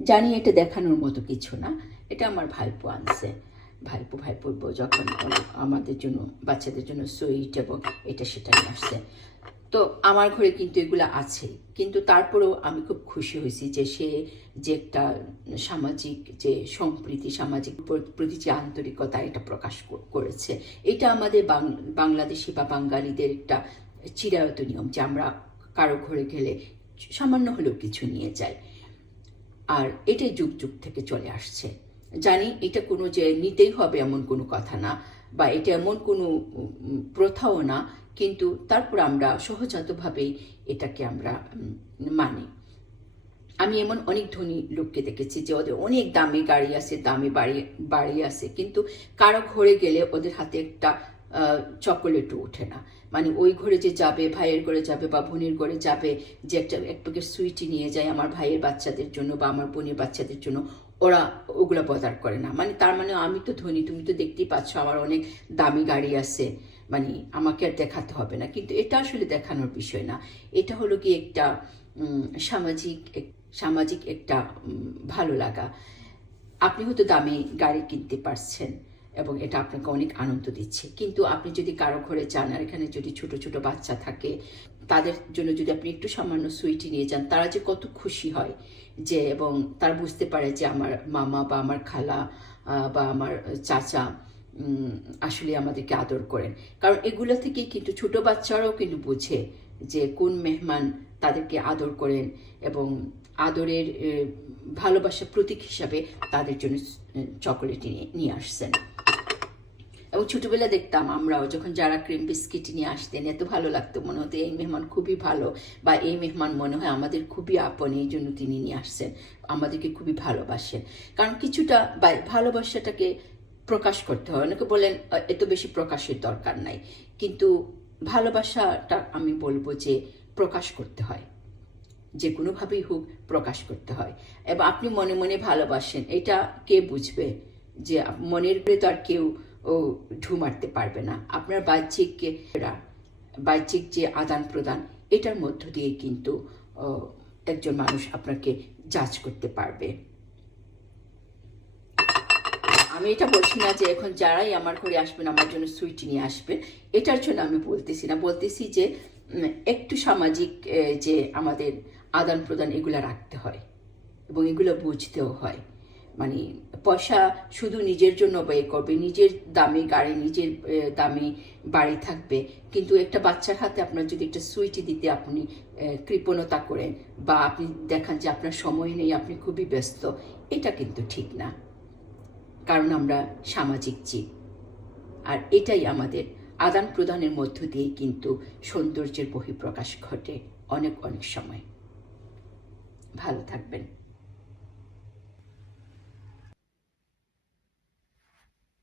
জানি এটা দেখানোর মতো কিছু না, এটা আমার ভাইপো আনছে। ভাইপো যখন আমাদের জন্য, বাচ্চাদের জন্য সুইট এবং এটা সেটা নিয়ে আসছে। তো আমার ঘরে কিন্তু এগুলো আছে, কিন্তু তারপরেও আমি খুব খুশি হয়েছি যে সে যে একটা সামাজিক যে সম্প্রীতি, সামাজিক প্রতি যে আন্তরিকতা এটা প্রকাশ করেছে। এটা আমাদের বাংলাদেশি বা বাঙালিদের একটা চিরায়ত নিয়ম যে আমরা কারো ঘরে গেলে সামান্য হলেও কিছু নিয়ে যাই, আর এটাই যুগ যুগ থেকে চলে আসছে। জানি এটা কোনো যে নিতেই হবে এমন কোনো কথা না, বা এটা এমন কোনো প্রথাও না, কিন্তু তারপর আমরা সহজাতভাবেই এটাকে আমরা মানি। আমি এমন অনেক ধনী লোককে দেখেছি যে ওদের অনেক দামি গাড়ি আছে, দামি বাড়ি আছে, কিন্তু কারো ঘরে গেলে ওদের হাতে একটা চকোলেটও ওঠে না। মানে ওই ঘরে যে যাবে, ভাইয়ের ঘরে যাবে বা বোনের ঘরে যাবে, যে এক প্যাকেট সুইটি নিয়ে যায় আমার ভাইয়ের বাচ্চাদের জন্য বা আমার বোনের বাচ্চাদের জন্য, ওরা ওগুলো বদার করে না। মানে তার মানে আমি তো ধনী, তুমি তো দেখতেই পাচ্ছ আমার অনেক দামি গাড়ি আছে, মানে আমাকে আর দেখাতে হবে না। কিন্তু এটা আসলে দেখানোর বিষয় না, এটা হলো কি একটা সামাজিক একটা ভালো লাগা। আপনি হয়তো দামি গাড়ি কিনতে পারছেন এবং এটা আপনাকে অনেক আনন্দ দিচ্ছে, কিন্তু আপনি যদি কারো ঘরে যান আর এখানে যদি ছোট ছোট বাচ্চা থাকে, তাদের জন্য যদি আপনি একটু সামান্য সুইটি নিয়ে যান, তারা যে কত খুশি হয়, যে এবং তারা বুঝতে পারে যে আমার মামা বা আমার খালা বা আমার চাচা আসলে আমাদেরকে আদর করেন। কারণ এগুলো থেকেই কিন্তু ছোট বাচ্চারাও কিন্তু বুঝে যে কোন মেহমান তাদেরকে আদর করেন এবং আদরের ভালোবাসার প্রতীক হিসাবে তাদের জন্য চকোলেট নিয়ে আসছেন। এবং ছোটবেলা দেখতাম আমরাও যখন যারা ক্রিম বিস্কিট নিয়ে আসতেন, এত ভালো লাগতো, মনে হতো এই মেহমান খুবই ভালো, বা এই মেহমান মনে হয় আমাদের খুবই আপন, এই জন্য তিনি নিয়ে আসছেন, আমাদেরকে খুবই ভালোবাসেন। কারণ কিছুটা ভালোবাসাটাকে প্রকাশ করতে হয়। অনেকে বলেন এত বেশি প্রকাশের দরকার নাই, কিন্তু ভালোবাসাটা আমি বলবো যে প্রকাশ করতে হয়, যে কোনোভাবেই হোক প্রকাশ করতে হয়। এবং আপনি মনে মনে ভালোবাসেন, এটা কে বুঝবে? যে মনের উপরে তো আর কেউ ঢু মারতে পারবে না। আপনার বাহ্যিক যে আদান প্রদান, এটার মধ্য দিয়ে কিন্তু একজন মানুষ আপনাকে জাজ করতে পারবে। আমি এটা বলছি না যে এখন যারাই আমার ঘরে আসবেন আমার জন্য সুইটি নিয়ে আসবেন, এটার জন্য আমি বলতেছি না। বলতেছি যে একটু সামাজিক যে আমাদের আদান প্রদান এগুলো রাখতে হয় এবং এগুলো বুঝতেও হয়। মানে পয়সা শুধু নিজের জন্য ব্যয় করবে, নিজের দামি গাড়ি, নিজের দামি বাড়ি থাকবে, কিন্তু একটা বাচ্চার হাতে আপনার যদি একটা সুইটি দিতে আপনি কৃপণতা করেন বা আপনি দেখান যে আপনার সময় নেই, আপনি খুবই ব্যস্ত, এটা কিন্তু ঠিক না। কারণ আমরা সামাজিক জীব, আর এটাই আমাদের আদান প্রদানের মধ্য দিয়ে কিন্তু সৌন্দর্যের বহিঃপ্রকাশ ঘটে অনেক সময়। ভালো থাকবেন।